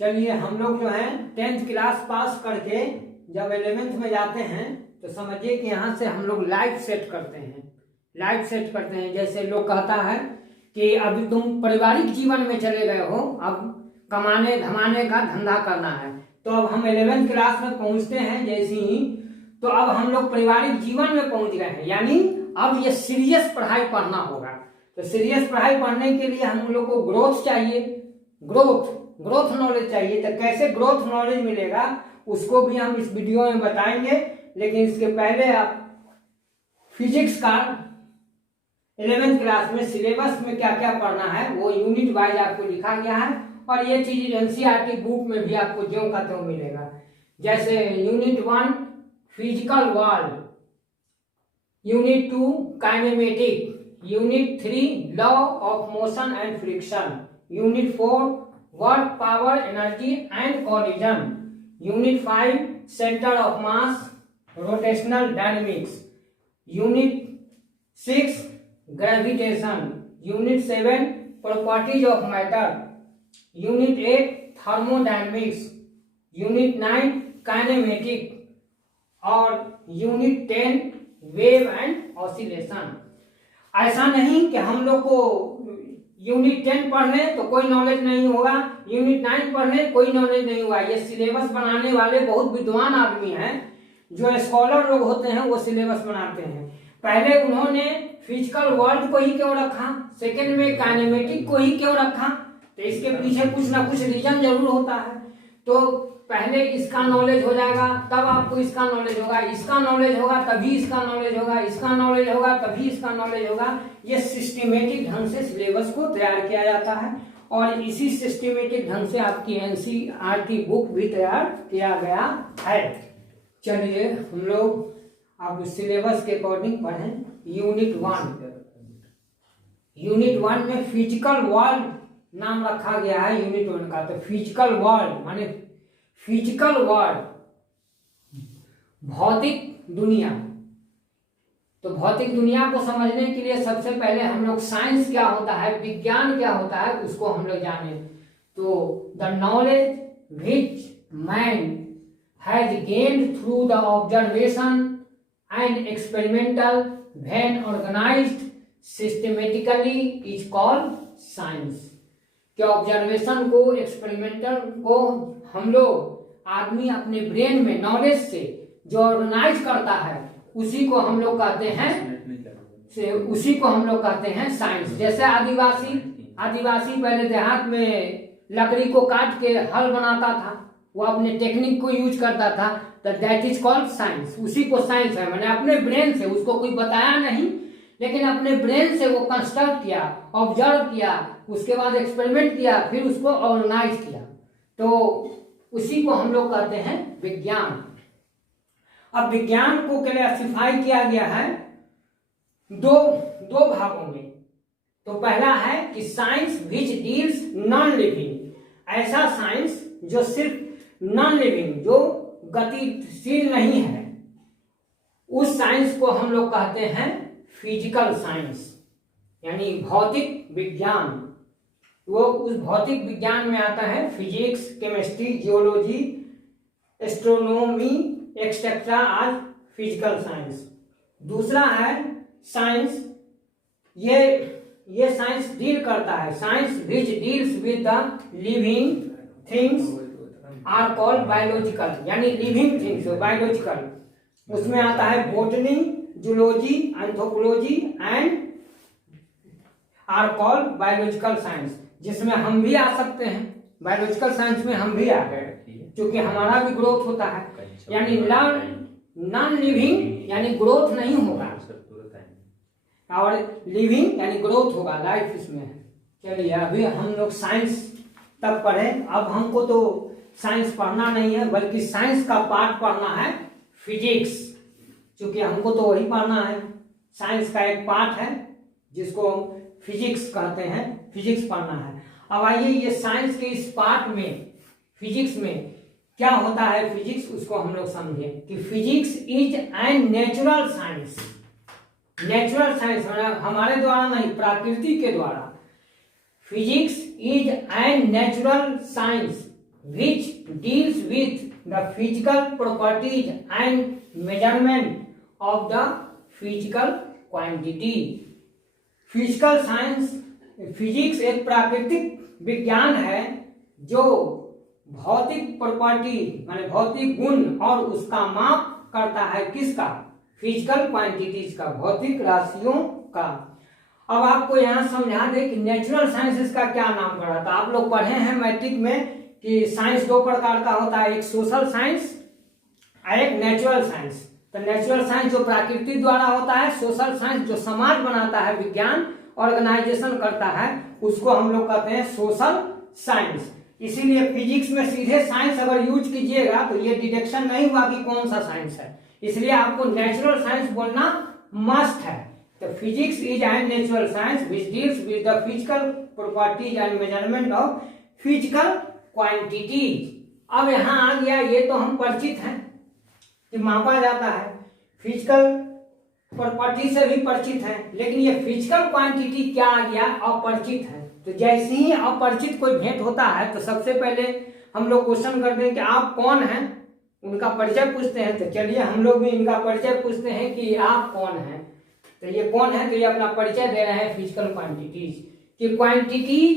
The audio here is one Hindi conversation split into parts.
चलिए हम लोग जो है 10th क्लास पास करके जब 11th में जाते हैं तो समझिए कि यहाँ से हम लोग लाइफ सेट करते हैं। जैसे लोग कहता है कि अभी तुम पारिवारिक जीवन में चले गए हो, अब कमाने धमाने का धंधा करना है। तो अब हम 11th क्लास में पहुंचते हैं जैसे ही, तो अब हम लोग पारिवारिक जीवन में पहुंच गए हैं, यानी अब ये सीरियस पढ़ाई पढ़ना होगा। तो सीरियस पढ़ाई पढ़ने के लिए हम लोग को ग्रोथ चाहिए, ग्रोथ नॉलेज चाहिए। तो कैसे ग्रोथ नॉलेज मिलेगा उसको भी हम इस वीडियो में बताएंगे। लेकिन इसके पहले आप फिजिक्स का 11th क्लास में सिलेबस में क्या क्या पढ़ना है वो यूनिट वाइज आपको लिखा गया है, और ये चीज एनसीईआरटी बुक में भी आपको ज्यों का त्यों मिलेगा। जैसे unit 1 physical world, unit 2 kinematic, unit 3 law of motion and friction, unit 4 work power energy and collision, unit 5 centre of mass rotational dynamics, unit 6 gravitation, unit 7 properties of matter, unit 8 thermodynamics, unit 9 kinematic और यूनिट 10 वेव एंड ऑसिलेशन। ऐसा नहीं कि हम लोग को यूनिट 10 पढ़ लें तो कोई नॉलेज नहीं होगा, यूनिट 9 पढ़ लें कोई नॉलेज नहीं होगा। ये सिलेबस बनाने वाले बहुत विद्वान आदमी हैं, जो स्कॉलर लोग होते हैं वो सिलेबस बनाते हैं। पहले उन्होंने फिजिकल वर्ल्ड को ही क्यों रखा, सेकंड में काइनेमेटिक को ही क्यों रखा, तो इसके पीछे कुछ ना कुछ रीजन जरूर होता है। तो पहले इसका नॉलेज हो जाएगा तब आपको इसका नॉलेज होगा, इसका नॉलेज होगा तभी इसका नॉलेज होगा, इसका नॉलेज होगा तभी इसका नॉलेज होगा। ये सिस्टमेटिक ढंग से सिलेबस को तैयार किया जाता है, और इसी सिस्टमेटिक ढंग से आपकी एनसीईआरटी बुक भी तैयार किया गया है। चलिए हम लोग अब सिलेबस के अकॉर्डिंग पढ़ें। यूनिट 1 में फिजिकल वर्ल्ड नाम रखा गया है यूनिट 1 का। तो फिजिकल वर्ल्ड माने फिजिकल वर्ल्ड, भौतिक दुनिया। तो भौतिक दुनिया को समझने के लिए सबसे पहले हम लोग साइंस क्या होता है, विज्ञान क्या होता है, उसको हम लोग जाने। तो the knowledge which man has gained through the observation and experimental when organized systematically is called science। क्या ऑब्जर्वेशन को, एक्सपेरिमेंटल को हम लोग आदमी अपने ब्रेन में नॉलेज से जो ऑर्गेनाइज करता है उसी को हम लोग कहते हैं साइंस। जैसे आदिवासी पहले देहात में लकड़ी को काट के हल बनाता था, वो अपने टेक्निक को यूज करता था, तो दैट इज कॉल्ड साइंस। उसी को साइंस है, मैंने अपने ब्रेन से, उसको कोई बताया नहीं, लेकिन अपने ब्रेन से वो कंस्ट्रक्ट किया, ऑब्जर्व किया, उसके बाद एक्सपेरिमेंट किया, फिर उसको ऑर्गेनाइज किया। तो उसी को हम लोग कहते हैं विज्ञान। अब विज्ञान को क्लासिफाई किया गया है दो भागों में। तो पहला है कि science which deals non living, ऐसा साइंस जो सिर्फ नॉन लिविंग, जो गतिशील नहीं है, उस साइंस को हम लोग कहते हैं फिजिकल साइंस, यानी भौतिक विज्ञान। वो उस भौतिक विज्ञान में आता है physics, chemistry, geology, astronomy etcetera आज फिजिकल साइंस। दूसरा है साइंस, ये साइंस डील करता है, science which deals with the living things are called biological, यानी लिविंग थिंग्स बायोलॉजिकल। उसमें आता है botany, zoology, anthropology and are called biological science, जिसमें हम भी आ सकते हैं। बायोलॉजिकल साइंस में हम भी आ गए क्योंकि हमारा भी ग्रोथ होता है, यानी नॉन लिविंग यानी ग्रोथ नहीं होगा, और लिविंग यानी ग्रोथ होगा, लाइफ इसमें है। चलिए अभी हम लोग साइंस तक पढ़े। अब हमको तो साइंस पढ़ना नहीं है, बल्कि साइंस का पार्ट पढ़ना है फिजिक्स, क्योंकि हमको तो वही पढ़ना है। साइंस का एक पार्ट है जिसको फिजिक्स कहते हैं, फिजिक्स पढ़ना है। अब आइए ये साइंस के इस पार्ट में, फिजिक्स में क्या होता है फिजिक्स, उसको हम लोग समझें कि physics is an natural science. Natural science हमारे द्वारा नहीं, प्रकृति के द्वारा। Physics is an natural science which deals with the physical properties and measurement of the physical quantity। Physical science, physics एक प्राकृतिक विज्ञान है जो भौतिक प्रॉपर्टी माने भौतिक गुण और उसका माप करता है। किसका? फिजिकल क्वांटिटीज का, भौतिक राशियों का। अब आपको यहाँ समझा दे कि नेचुरल साइंसेस का क्या नाम पड़ा था। आप लोग पढ़े हैं मैट्रिक में कि साइंस दो प्रकार का होता है, एक सोशल साइंस और एक नेचुरल साइंस। तो नेचुरल साइंस जो प्रकृति द्वारा होता है, सोशल साइंस जो समाज बनाता है, विज्ञान ऑर्गेनाइजेशन करता है, उसको हम लोग कहते हैं सोशल साइंस। इसीलिए फिजिक्स में सीधे साइंस अगर यूज कीजिएगा तो ये डिटेक्शन नहीं हुआ कि कौन सा साइंस है, इसलिए आपको नेचुरल साइंस बोलना मस्ट है। तो physics is an natural science which deals with the physical properties and measurement of physical quantities. अब यहाँ आ गया, ये तो हम परिचित हैं कि मापा जाता है, फिजिकल प्रॉपर्टी से भी परिचित है, लेकिन ये फिजिकल क्वांटिटी क्या आ गया? अपरिचित है। तो जैसे ही अपरिचित कोई भेंट होता है तो सबसे पहले हम लोग क्वेश्चन करते हैं कि आप कौन हैं, उनका परिचय पूछते हैं। तो चलिए हम लोग भी इनका परिचय पूछते हैं कि आप कौन हैं। तो ये कौन है? तो ये अपना परिचय दे रहे हैं फिजिकल क्वांटिटीज कि quantity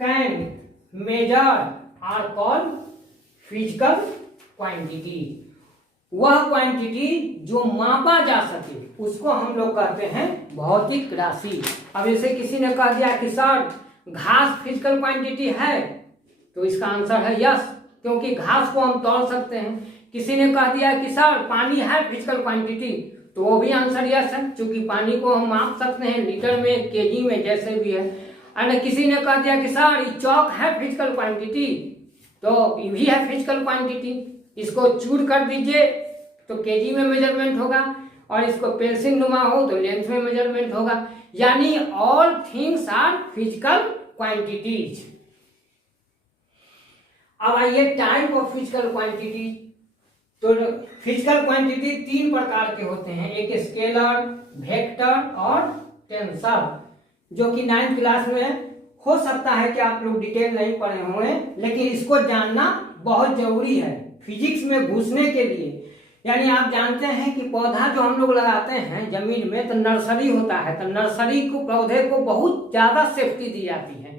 can measure are called physical quantity. वह क्वांटिटी जो मापा जा सके उसको हम लोग कहते हैं भौतिक राशि। अब जैसे किसी ने कह दिया कि सर घास फिजिकल क्वांटिटी है, तो इसका आंसर है यस, क्योंकि घास को हम तोड़ सकते हैं। किसी ने कह दिया कि सर पानी है फिजिकल क्वांटिटी, तो वो भी आंसर यस है, क्योंकि पानी को हम माप सकते हैं लीटर में, केजी में, जैसे भी है। और किसी ने कह दिया कि सर ये चौक है फिजिकल क्वांटिटी, तो ये भी है फिजिकल क्वांटिटी, इसको चूर कर दीजिए तो केजी में मेजरमेंट होगा, और इसको पेंसिल नुमा हो तो लेंथ में मेजरमेंट होगा। यानी all things are physical quantities. अब आइए टाइप ऑफ फिजिकल क्वांटिटी। तो फिजिकल क्वांटिटी तीन प्रकार के होते हैं, एक स्केलर, वेक्टर और टेंसर, जो कि 9th क्लास में हो सकता है कि आप लोग डिटेल नहीं पढ़े होंगे, लेकिन इसको जानना बहुत जरूरी है फिजिक्स में घुसने के लिए। यानी आप जानते हैं कि पौधा जो हम लोग लगाते हैं जमीन में, तो नर्सरी होता है, तो नर्सरी को, पौधे को बहुत ज्यादा सेफ्टी दी जाती है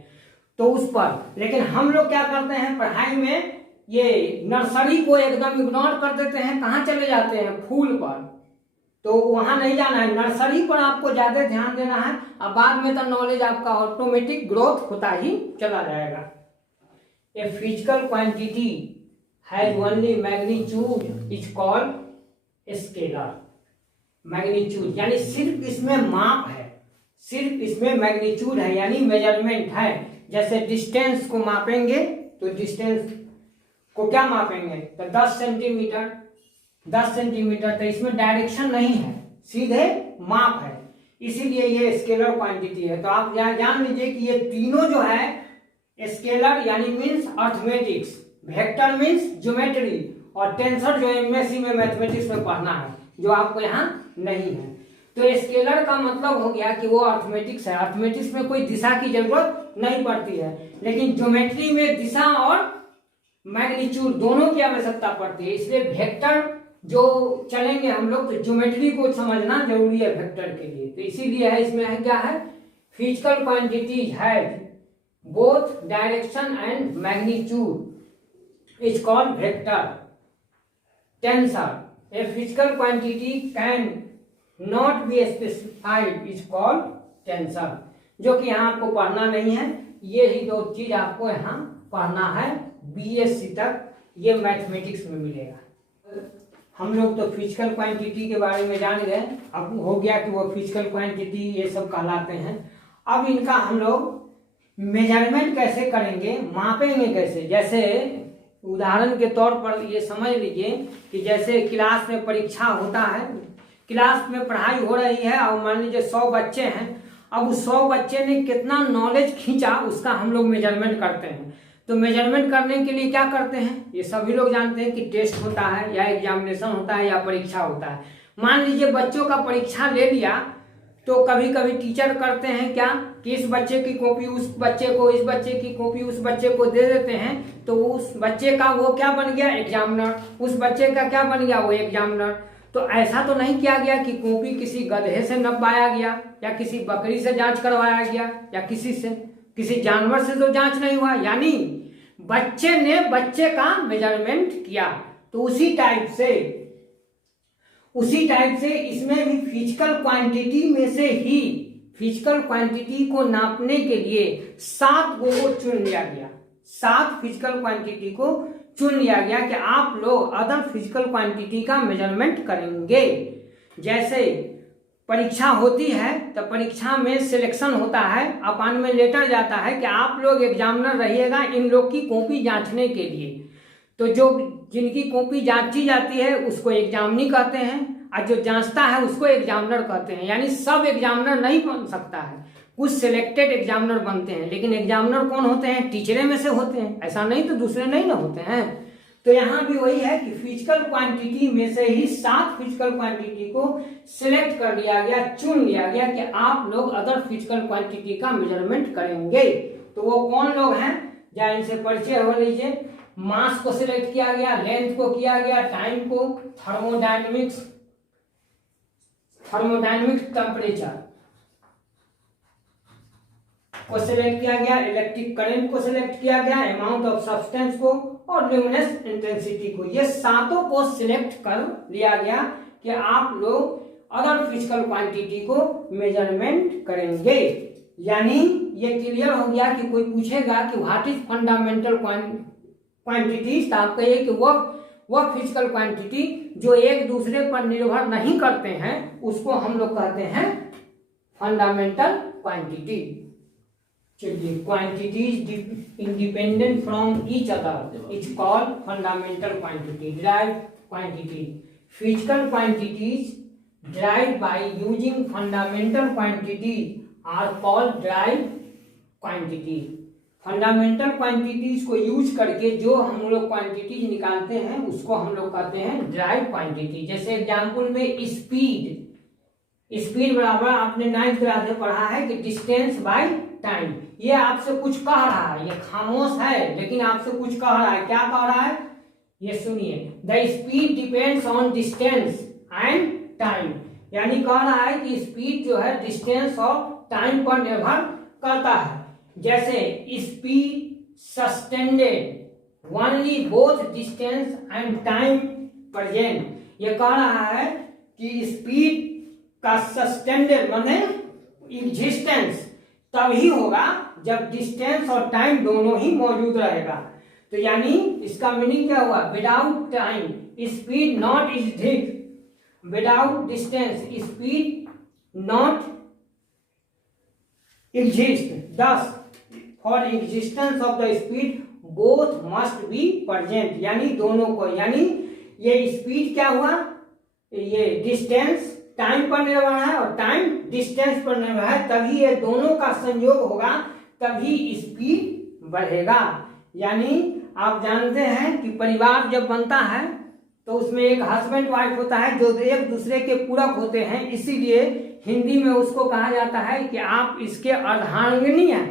तो उस पर। लेकिन हम लोग क्या करते हैं पढ़ाई में, ये नर्सरी को एकदम इग्नोर कर देते हैं, कहाँ चले जाते हैं? फूल पर। तो वहां नहीं जाना है, नर्सरी पर आपको ज्यादा ध्यान देना है। अब बाद में तो नॉलेज आपका ऑटोमेटिक ग्रोथ होता ही चला जाएगा। A physical quantity has only magnitude is called scalar. Magnitude यानी सिर्फ इसमें माप है, सिर्फ इसमें मैग्नीट्यूड है, यानी मेजरमेंट है। जैसे डिस्टेंस को मापेंगे तो डिस्टेंस को क्या मापेंगे? तो 10 सेंटीमीटर, 10 सेंटीमीटर, तो इसमें डायरेक्शन नहीं है, सीधे माप है, इसीलिए ये स्केलर क्वांटिटी है। तो आप जान लीजिए कि ये तीनों जो है, स्केलर यानी means arithmetics, vector means geometry, और टेंसर जो एमएससी में मैथमेटिक्स में पढ़ना है, जो आपको यहाँ नहीं है। तो स्केलर का मतलब हो गया कि वो अर्थमेटिक्स है। अर्थमेटिक्स में कोई दिशा की जरूरत नहीं पड़ती है, लेकिन ज्योमेट्री में दिशा और मैग्नीट्यूड दोनों की आवश्यकता पड़ती है। इसलिए वेक्टर जो चलेंगे हम लोग, तो ज्योमेट्री को समझना जरूरी है वेक्टर के लिए। तो इसीलिए है, इसमें है क्या है? Physical quantities have both direction and magnitude is called vector. Tensor a physical quantity can not be specified is called tensor, जो कि यहाँ आपको पढ़ना नहीं है। ये ही दो चीज आपको यहाँ पढ़ना है, बीएससी तक ये मैथमेटिक्स में मिलेगा। हम लोग तो फिजिकल क्वांटिटी के बारे में जान गए, अब हो गया कि वो फिजिकल क्वांटिटी ये सब कहलाते हैं। अब इनका हम लोग मेजरमेंट कैसे करेंगे, मापेंगे कैसे? जैसे उदाहरण के तौर पर ये समझ लीजिए कि जैसे क्लास में परीक्षा होता है, क्लास में पढ़ाई हो रही है और मान लीजिए 100 बच्चे हैं। अब उस 100 बच्चे ने कितना नॉलेज खींचा उसका हम लोग मेजरमेंट करते हैं। तो मेजरमेंट करने के लिए क्या करते हैं? ये सभी लोग जानते हैं कि टेस्ट होता है, या एग्जामिनेशन होता है, या परीक्षा होता है। मान लीजिए बच्चों का परीक्षा ले लिया, तो कभी कभी टीचर करते हैं क्या कि इस बच्चे की कॉपी उस बच्चे को, इस बच्चे की कॉपी उस बच्चे को दे देते हैं, तो उस बच्चे का वो क्या बन गया, एग्जामिनर। उस बच्चे का क्या बन गया, वो एग्जामिनर। तो ऐसा तो नहीं किया गया कि कॉपी किसी गधे से नपवाया गया, या किसी बकरी से जांच करवाया गया, या किसी जानवर से तो जांच नहीं हुआ, यानी बच्चे ने बच्चे का मेजरमेंट किया। तो उसी टाइप से इसमें भी फिजिकल क्वांटिटी में से ही फिजिकल क्वांटिटी को नापने के लिए 7 को चुन लिया गया। 7 फिजिकल क्वांटिटी को चुन लिया गया कि आप लोग अदर फिजिकल क्वांटिटी का मेजरमेंट करेंगे। जैसे परीक्षा होती है तो परीक्षा में सिलेक्शन होता है, अपान में लेटर जाता है कि आप लोग एग्जामिनर रहिएगा इन लोग की कॉपी जांचने के लिए। तो जो जिनकी कॉपी जांची जाती है उसको एग्जामिनी कहते हैं, और जो जांचता है उसको एग्जामिनर कहते हैं। यानी सब एग्जामिनर नहीं बन सकता है, कुछ सिलेक्टेड एग्जामिनर बनते हैं। लेकिन एग्जामिनर कौन होते हैं, टीचरे में से होते हैं, ऐसा नहीं तो दूसरे नहीं ना होते हैं। तो यहाँ भी वही है कि फिजिकल क्वांटिटी में से ही 7 फिजिकल क्वांटिटी को सिलेक्ट कर लिया गया, चुन लिया गया कि आप लोग अदर फिजिकल क्वांटिटी का मेजरमेंट करेंगे। तो वो कौन लोग हैं, या इनसे परिचय हो लीजिए। मास को सिलेक्ट किया गया, लेंथ को किया गया, टाइम को, थर्मोडायनेमिक्स टेम्परेचर को सिलेक्ट किया गया, इलेक्ट्रिक करंट को सिलेक्ट किया गया, अमाउंट ऑफ सब्सटेंस को, और ल्यूमिनस इंटेंसिटी को। ये 7 को सिलेक्ट कर लिया गया कि आप लोग अदर फिजिकल क्वांटिटी को मेजरमेंट करेंगे। यानी ये क्लियर हो गया कि कोई पूछेगा कि व्हाट इज फंडामेंटल क्वांटिटीज, तो आप कहिए कि वह फिजिकल क्वांटिटी जो एक दूसरे पर निर्भर नहीं करते हैं उसको हम लोग कहते हैं फंडामेंटल क्वांटिटी। चलिए, quantities independent from each other is called fundamental quantity. Derived quantity, physical quantities derived by using fundamental quantities are called derived quantity। Fundamental quantities को यूज करके जो हम लोग क्वांटिटीज निकालते हैं उसको हम लोग कहते हैं डिराइव्ड क्वांटिटी। जैसे एग्जांपल में स्पीड बराबर आपने 9th क्लास में पढ़ा है कि डिस्टेंस बाय टाइम। ये आपसे कुछ कह रहा है, ये खामोश है लेकिन आपसे कुछ कह रहा है। क्या कह रहा है, ये सुनिए। The speed depends on distance and time, यानी कह रहा है कि स्पीड जो है डिस्टेंस और टाइम पर निर्भर करता है। जैसे speed sustained only both distance and time present, ये कह रहा है कि स्पीड का सस्टेंडेड माने एग्जिस्टेंस तभी होगा जब डिस्टेंस और टाइम दोनों ही मौजूद रहेगा। तो यानी इसका मीनिंग क्या हुआ, without time speed not exist, without distance speed not exist, thus for existence of the speed both must be present, यानी दोनों को, यानी ये स्पीड क्या हुआ, ये डिस्टेंस टाइम पर निर्भर है और टाइम डिस्टेंस पर निर्भर है, तभी ये दोनों का संयोग होगा तभी स्पीड बढ़ेगा। यानी आप जानते हैं कि परिवार जब बनता है तो उसमें एक हस्बैंड वाइफ होता है जो एक दूसरे के पूरक होते हैं, इसीलिए हिंदी में उसको कहा जाता है कि आप इसके अर्धांगिनी हैं,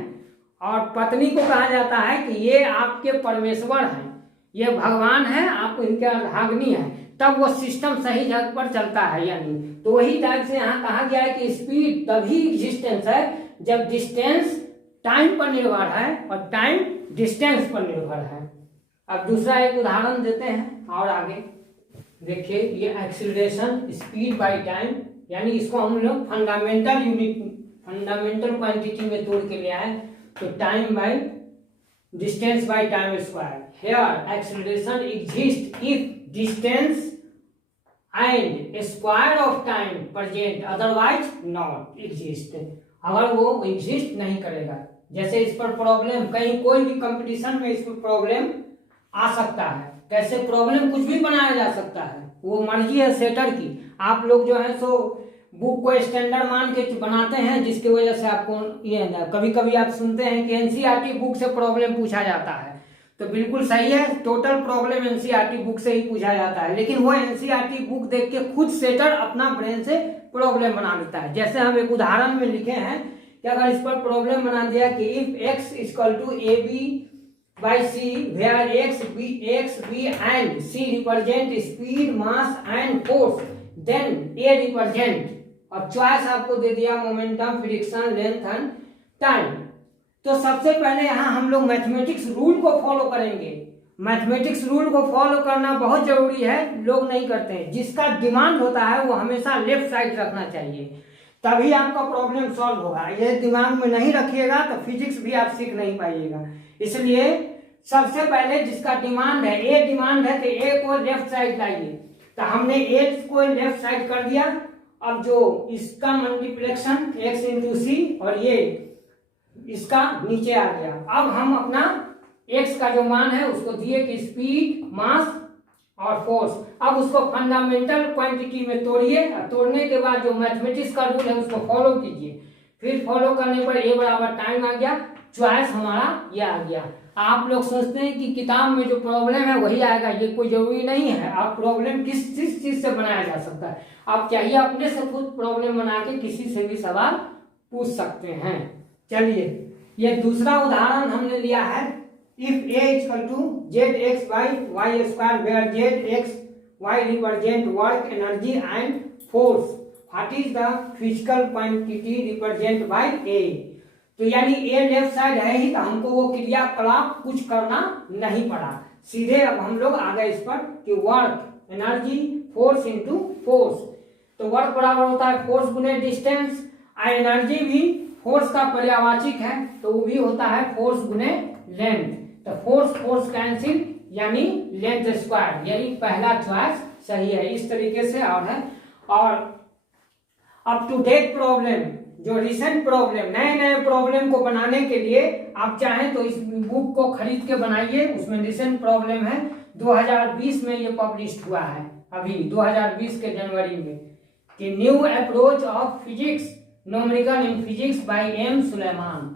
और पत्नी को कहा जाता है कि ये आपके परमेश्वर हैं, ये भगवान हैं, आप इनके अर्धांगिनी हैं, तब वो सिस्टम सही जगह पर चलता है। यानी तो वही टाइप से यहाँ कहा गया है कि स्पीड तभी एग्जिस्टेंस है जब डिस्टेंस टाइम पर निर्भर है और टाइम डिस्टेंस पर निर्भर है। अब दूसरा एक उदाहरण देते हैं और आगे देखिए। ये एक्सीलरेशन स्पीड बाय टाइम, यानी इसको हम लोग फंडामेंटल क्वांटिटी में तोड़ के ले आए, तो time by distance by time square. Here acceleration exist if distance and square of time present, otherwise not exist, अगर वो एग्जिस्ट नहीं करेगा। जैसे इस पर प्रॉब्लम, कहीं कोई भी कंपटीशन में इस पर प्रॉब्लम आ सकता है। कैसे प्रॉब्लम, कुछ भी बनाया जा सकता है, वो मर्जी है सेटर की। आप लोग जो है सो बुक को स्टैंडर्ड मान के बनाते हैं, जिसकी वजह से आपको ये कभी कभी आप सुनते हैं कि एनसीईआरटी बुक से प्रॉब्लम पूछा जाता है, तो बिल्कुल सही है, टोटल प्रॉब्लम एनसीईआरटी बुक से ही पूछा जाता है। लेकिन वो एनसीईआरटी बुक देख के खुद सेटर अपना ब्रेन से प्रॉब्लम बना देता है। जैसे हम एक उदाहरण में लिखे हैं कि अगर इस पर प्रॉब्लम बना दिया कि if x equal to A B by C where x, B and C represent speed, mass and force, then A represent, और चॉइस आपको दे दिया momentum, friction, length and time. तो सबसे पहले यहाँ हम लोग मैथमेटिक्स रूल को फॉलो करेंगे। मैथमेटिक्स रूल को फॉलो करना बहुत जरूरी है, लोग नहीं करते हैं। जिसका डिमांड होता है वो हमेशा लेफ्ट साइड रखना चाहिए, तभी आपका प्रॉब्लम सॉल्व होगा। ये दिमाग में नहीं रखिएगा तो फिजिक्स भी आप सीख नहीं पाइएगा। इसलिए सबसे पहले जिसका डिमांड है, ए डिमांड है, तो ए को लेफ्ट साइड लाइए। तो हमने ए को लेफ्ट साइड कर दिया। अब जो इसका मल्टीप्लिकेशन x इंटू सी और ये इसका नीचे आ गया। अब हम अपना x का जो मान है उसको दिए कि स्पीड, मास और फोर्स। अब उसको फंडामेंटल क्वांटिटी में तोड़िए, और तोड़ने के बाद जो मैथमेटिक्स का रूल है उसको फॉलो कीजिए। फिर फॉलो करने पर ए बराबर टाइम आ गया, चॉइस हमारा ये आ गया। आप लोग सोचते हैं कि किताब में जो प्रॉब्लम है वही आएगा, ये कोई जरूरी नहीं है। आप प्रॉब्लम किस चीज से बनाया जा सकता है, आप चाहिए अपने से खुद प्रॉब्लम बना के किसी से भी सवाल पूछ सकते हैं। चलिए, ये दूसरा उदाहरण हमने लिया है। If a equal to Z X by Y square where Z X Y represent work, energy and force, what is the physical quantity represent by A. तो यानी ए लेफ्ट साइड है ही, तो हमको वो क्रियाकलाप कुछ करना नहीं पड़ा, सीधे अब हम लोग आ गए इस पर कि work, energy, force into force. तो वर्क बराबर होता है फोर्स गुने डिस्टेंस, और एनर्जी भी फोर्स का पर्यावाचिक है, तो वो भी होता है फोर्स गुने लेंथ। तो फोर्स कैंसिल, यानी लेंथ स्क्वायर, यानी पहला चॉइस सही है। इस तरीके से और है। और अप टू डेट प्रॉब्लम, जो रिसेंट प्रॉब्लम, नए प्रॉब्लम को बनाने के लिए आप चाहें तो इस बुक को खरीद के बनाइए। उसमें रिसेंट प्रॉब्लम है, 2020 में ये पब्लिश हुआ है, अभी 2020 के जनवरी में, कि new approach of physics, numerical in physics by M Suleman.